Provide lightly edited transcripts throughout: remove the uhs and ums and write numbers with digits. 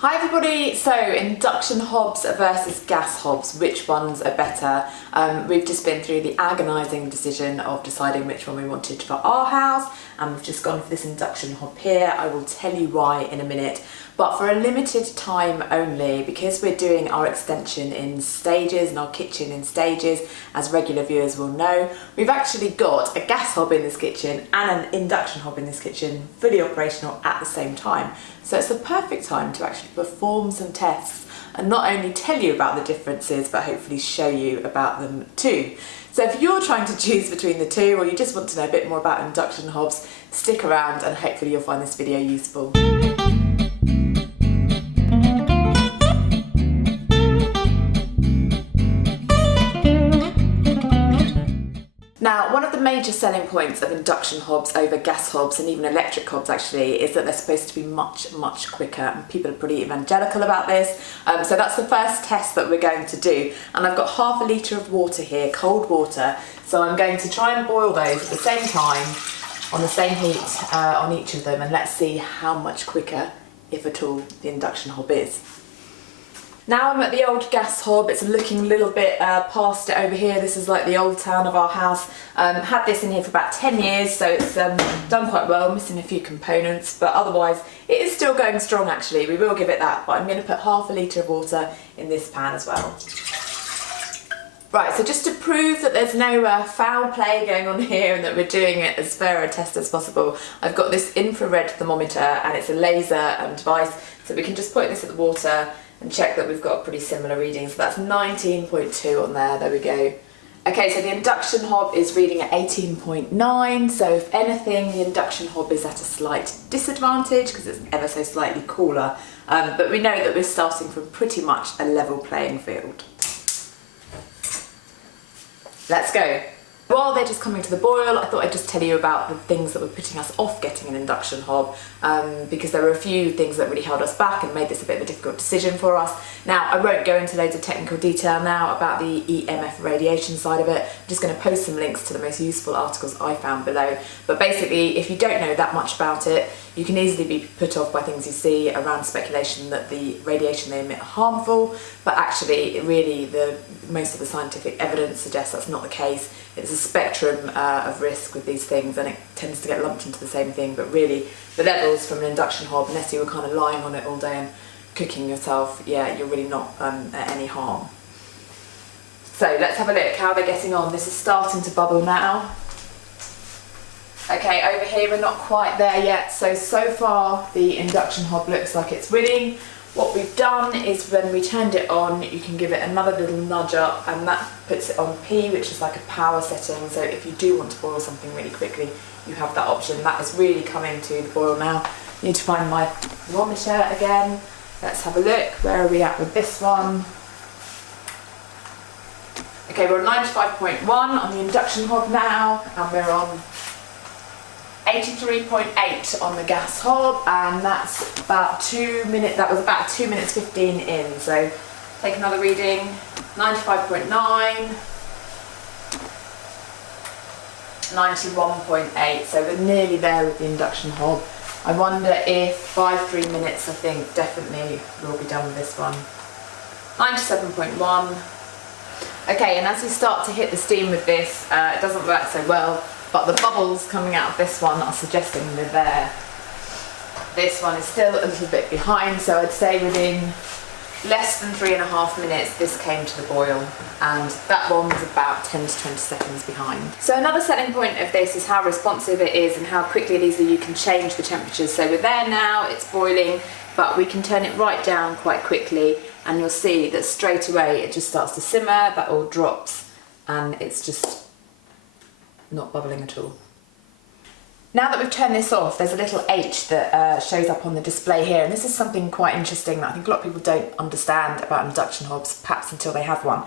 Hi everybody, so induction hobs versus gas hobs, which ones are better? We've just been through the agonising decision of deciding which one we wanted for our house, and we've just gone for this induction hob here. I will tell you why in a minute, but for a limited time only, because we're doing our extension in stages and our kitchen in stages, as regular viewers will know, we've actually got a gas hob in this kitchen and an induction hob in this kitchen fully operational at the same time. So it's the perfect time to actually perform some tests and not only tell you about the differences but hopefully show you about them too. So if you're trying to choose between the two, or you just want to know a bit more about induction hobs, stick around and hopefully you'll find this video useful. Now, one of the major selling points of induction hobs over gas hobs and even electric hobs actually is that they're supposed to be much quicker, and people are pretty evangelical about this. So that's the first test that we're going to do, and I've got half a litre of water here, cold water, so I'm going to try and boil those at the same time on the same heat on each of them, and let's see how much quicker, if at all, the induction hob is. Now I'm at the old gas hob. It's looking a little bit past it over here. This is like the old town of our house. Had this in here for about 10 years, so it's done quite well, missing a few components, but otherwise it is still going strong actually. We will give it that, but I'm going to put half a litre of water in this pan as well. Right, so just to prove that there's no foul play going on here and that we're doing it as fair a test as possible, I've got this infrared thermometer, and it's a laser device, so we can just point this at the water and check that we've got a pretty similar reading. So that's 19.2 on there we go. Okay, so the induction hob is reading at 18.9, so if anything the induction hob is at a slight disadvantage because it's ever so slightly cooler, but we know that we're starting from pretty much a level playing field. Let's go. While they're just coming to the boil, I thought I'd just tell you about the things that were putting us off getting an induction hob, because there were a few things that really held us back and made this a bit of a difficult decision for us. Now, I won't go into loads of technical detail now about the EMF radiation side of it. I'm just going to post some links to the most useful articles I found below. But basically, if you don't know that much about it, you can easily be put off by things you see around speculation that the radiation they emit are harmful, but actually, really, most of the scientific evidence suggests that's not the case. It's a spectrum of risk with these things, and it tends to get lumped into the same thing, but really the levels from an induction hob, unless you were kind of lying on it all day and cooking yourself, yeah, you're really not at any harm. So let's have a look how they're getting on. This is starting to bubble now. Okay, over here we're not quite there yet, so far the induction hob looks like it's winning. What we've done is when we turned it on, you can give it another little nudge up, and that puts it on P, which is like a power setting, so if you do want to boil something really quickly, you have that option. That is really coming to the boil now. I need to find my thermometer again. Let's have a look. Where are we at with this one? Okay, we're on 95.1 on the induction hob now, and we're on 83.8 on the gas hob, and that's about 2 minutes. That was about 2 minutes 15 in. So take another reading. 95.9, 91.8. So we're nearly there with the induction hob. I wonder if by 3 minutes, I think definitely we'll be done with this one. 97.1. Okay, and as we start to hit the steam with this, it doesn't work so well. But the bubbles coming out of this one are suggesting they're there. This one is still a little bit behind, so I'd say within less than 3.5 minutes this came to the boil, and that one was about 10 to 20 seconds behind. So another selling point of this is how responsive it is and how quickly easily you can change the temperatures. So we're there now, it's boiling, but we can turn it right down quite quickly, and you'll see that straight away it just starts to simmer, that all drops, and it's just not bubbling at all. Now that we've turned this off, there's a little H that shows up on the display here, and this is something quite interesting that I think a lot of people don't understand about induction hobs, perhaps until they have one,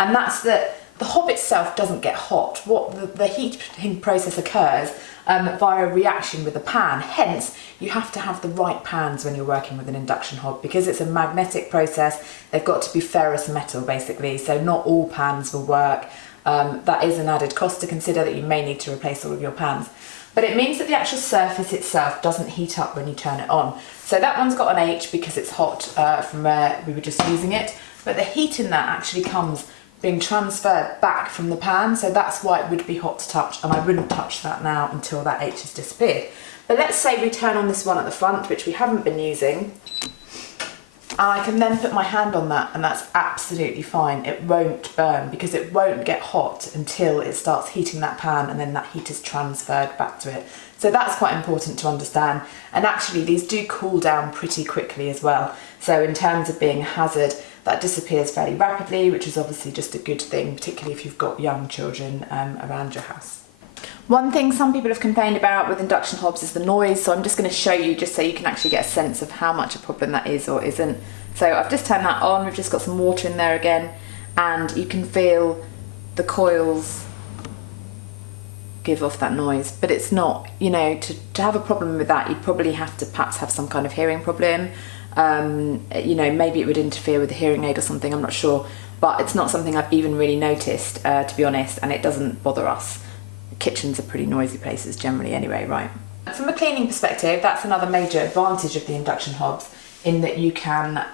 and that's that the hob itself doesn't get hot. What the heating process occurs via a reaction with the pan. Hence, you have to have the right pans when you're working with an induction hob, because it's a magnetic process. They've got to be ferrous metal basically, so not all pans will work. That is an added cost to consider, that you may need to replace all of your pans. but it means that the actual surface itself doesn't heat up when you turn it on. So that one's got an H because it's hot from where we were just using it, but the heat in that actually comes being transferred back from the pan, so that's why it would be hot to touch, and I wouldn't touch that now until that H has disappeared. But let's say we turn on this one at the front, which we haven't been using, and I can then put my hand on that, and that's absolutely fine. It won't burn because it won't get hot until it starts heating that pan, and then that heat is transferred back to it. So that's quite important to understand. And actually these do cool down pretty quickly as well. So in terms of being a hazard, that disappears fairly rapidly, which is obviously just a good thing, particularly if you've got young children around your house. One thing some people have complained about with induction hobs is the noise, so I'm just going to show you just so you can actually get a sense of how much a problem that is or isn't. So I've just turned that on, we've just got some water in there again, and you can feel the coils give off that noise, but it's not, you know, to have a problem with that, you'd probably have to perhaps have some kind of hearing problem. You know, maybe it would interfere with a hearing aid or something, I'm not sure, but it's not something I've even really noticed, to be honest, and it doesn't bother us. Kitchens are pretty noisy places generally anyway, right? From a cleaning perspective, that's another major advantage of the induction hobs, in that you can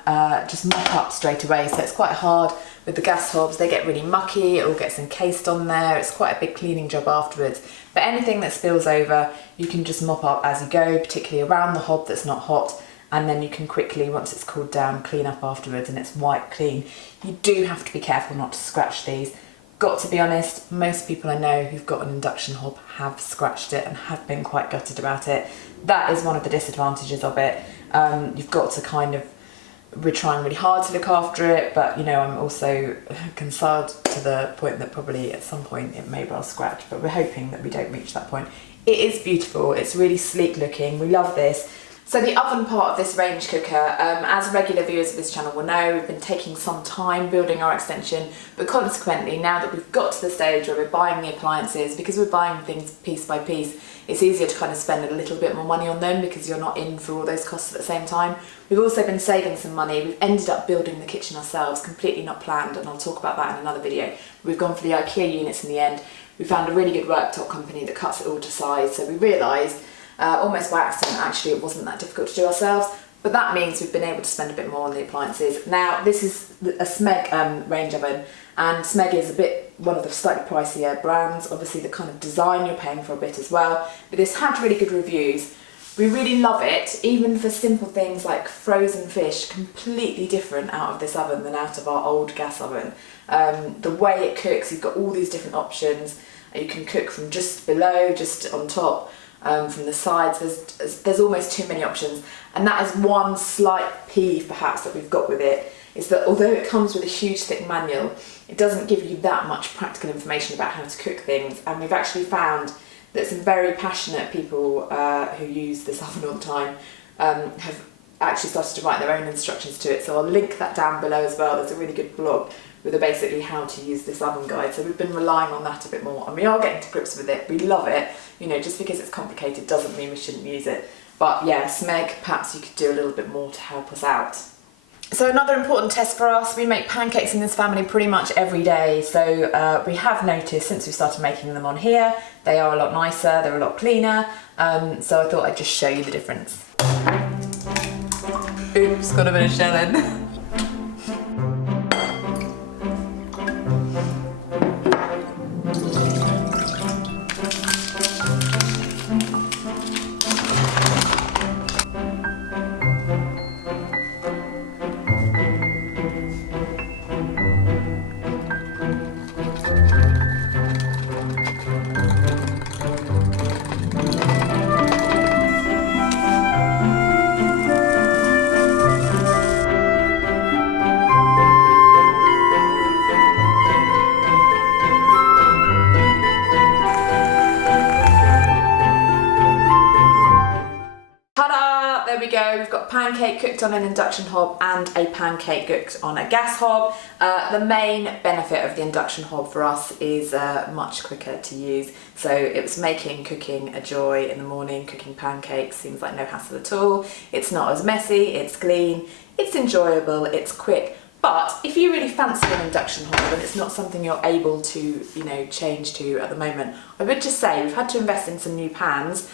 just mop up straight away. So it's quite hard with the gas hobs, they get really mucky, it all gets encased on there, it's quite a big cleaning job afterwards. But anything that spills over, you can just mop up as you go, particularly around the hob that's not hot, and then you can quickly, once it's cooled down, clean up afterwards and it's white clean. You do have to be careful not to scratch these. Got to be honest, most people I know who've got an induction hob have scratched it and have been quite gutted about it. That is one of the disadvantages of it. You've got to kind of, we're trying really hard to look after it, but you know, I'm also concerned to the point that probably at some point it may well scratch, but we're hoping that we don't reach that point. It is beautiful, it's really sleek looking, we love this. So the oven part of this range cooker, as regular viewers of this channel will know, we've been taking some time building our extension, but consequently now that we've got to the stage where we're buying the appliances, because we're buying things piece by piece, it's easier to kind of spend a little bit more money on them because you're not in for all those costs at the same time. We've also been saving some money. We've ended up building the kitchen ourselves, completely not planned, and I'll talk about that in another video. We've gone for the IKEA units in the end. We found a really good worktop company that cuts it all to size, so we realised almost by accident actually it wasn't that difficult to do ourselves, but that means we've been able to spend a bit more on the appliances. Now this is a Smeg range oven, and Smeg is a bit one of the slightly pricier brands. Obviously the kind of design you're paying for a bit as well, but this had really good reviews. We really love it, even for simple things like frozen fish, completely different out of this oven than out of our old gas oven. The way it cooks, you've got all these different options. You can cook from just below, just on top, from the sides. There's almost too many options, and that is one slight peeve perhaps that we've got with it, is that although it comes with a huge thick manual, it doesn't give you that much practical information about how to cook things. And we've actually found that some very passionate people who use this oven all the time have actually started to write their own instructions to it, so I'll link that down below as well. There's a really good blog with basically how to use this oven guide, so we've been relying on that a bit more, and we are getting to grips with it. We love it, you know, just because it's complicated doesn't mean we shouldn't use it. But yeah, Smeg, perhaps you could do a little bit more to help us out. So another important test for us, we make pancakes in this family pretty much every day, so we have noticed since we started making them on here, they are a lot nicer, they're a lot cleaner, so I thought I'd just show you the difference. Oops, got a bit of shelling. There we go, we've got a pancake cooked on an induction hob and a pancake cooked on a gas hob. The main benefit of the induction hob for us is much quicker to use. So it was making cooking a joy in the morning. Cooking pancakes seems like no hassle at all. It's not as messy, it's clean, it's enjoyable, it's quick. But if you really fancy an induction hob and it's not something you're able to, you know, change to at the moment, I would just say we've had to invest in some new pans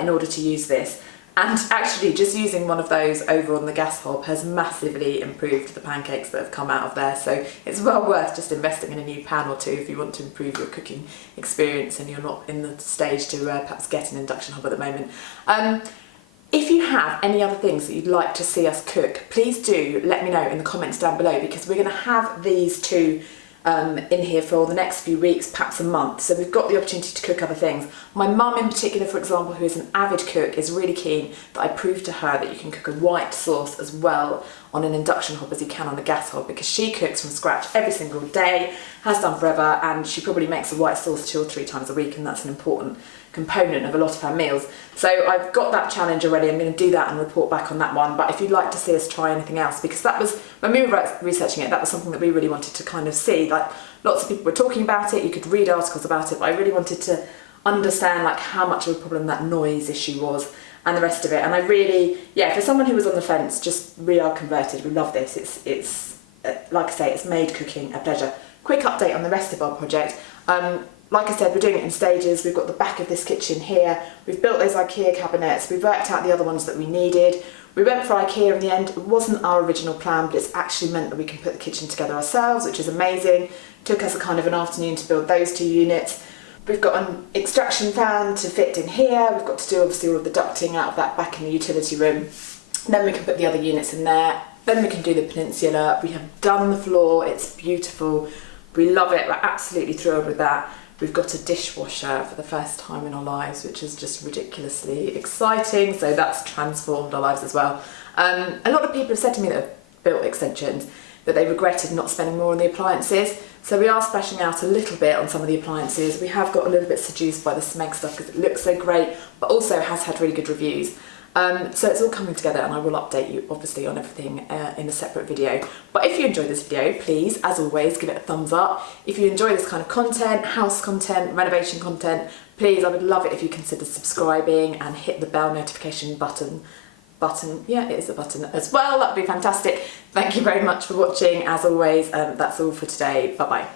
in order to use this. And actually just using one of those over on the gas hob has massively improved the pancakes that have come out of there. So it's well worth just investing in a new pan or two if you want to improve your cooking experience and you're not in the stage to perhaps get an induction hob at the moment. If you have any other things that you'd like to see us cook, please do let me know in the comments down below, because we're going to have these two in here for the next few weeks, perhaps a month. So we've got the opportunity to cook other things. My mum in particular, for example, who is an avid cook, is really keen that I prove to her that you can cook a white sauce as well on an induction hob as you can on a gas hob, because she cooks from scratch every single day, has done forever, and she probably makes a white sauce 2 or 3 times a week, and that's an important component of a lot of her meals. So I've got that challenge already. I'm going to do that and report back on that one. But if you'd like to see us try anything else, because that was, when we were researching it, that was something that we really wanted to kind of see. Like, lots of people were talking about it, you could read articles about it, but I really wanted to understand like how much of a problem that noise issue was and the rest of it. And I really, yeah, for someone who was on the fence, just we are converted. We love this. It's like I say, it's made cooking a pleasure. Quick update on the rest of our project. Like I said, we're doing it in stages. We've got the back of this kitchen here. We've built those IKEA cabinets. We've worked out the other ones that we needed. We went for IKEA in the end. It wasn't our original plan, but it's actually meant that we can put the kitchen together ourselves, which is amazing. Took us a kind of an afternoon to build those 2 units. We've got an extraction fan to fit in here. We've got to do obviously all of the ducting out of that back in the utility room. Then we can put the other units in there. Then we can do the peninsula. We have done the floor. It's beautiful. We love it. We're absolutely thrilled with that. We've got a dishwasher for the first time in our lives, which is just ridiculously exciting. So that's transformed our lives as well. A lot of people have said to me that have built extensions that they regretted not spending more on the appliances. So we are splashing out a little bit on some of the appliances. We have got a little bit seduced by the Smeg stuff because it looks so great, but also has had really good reviews. So it's all coming together, and I will update you obviously on everything in a separate video. But if you enjoyed this video, please, as always, give it a thumbs up. If you enjoy this kind of content, house content, renovation content, please, I would love it if you consider subscribing and hit the bell notification button. Yeah, it is a button as well. That would be fantastic. Thank you very much for watching. As always, that's all for today. Bye bye.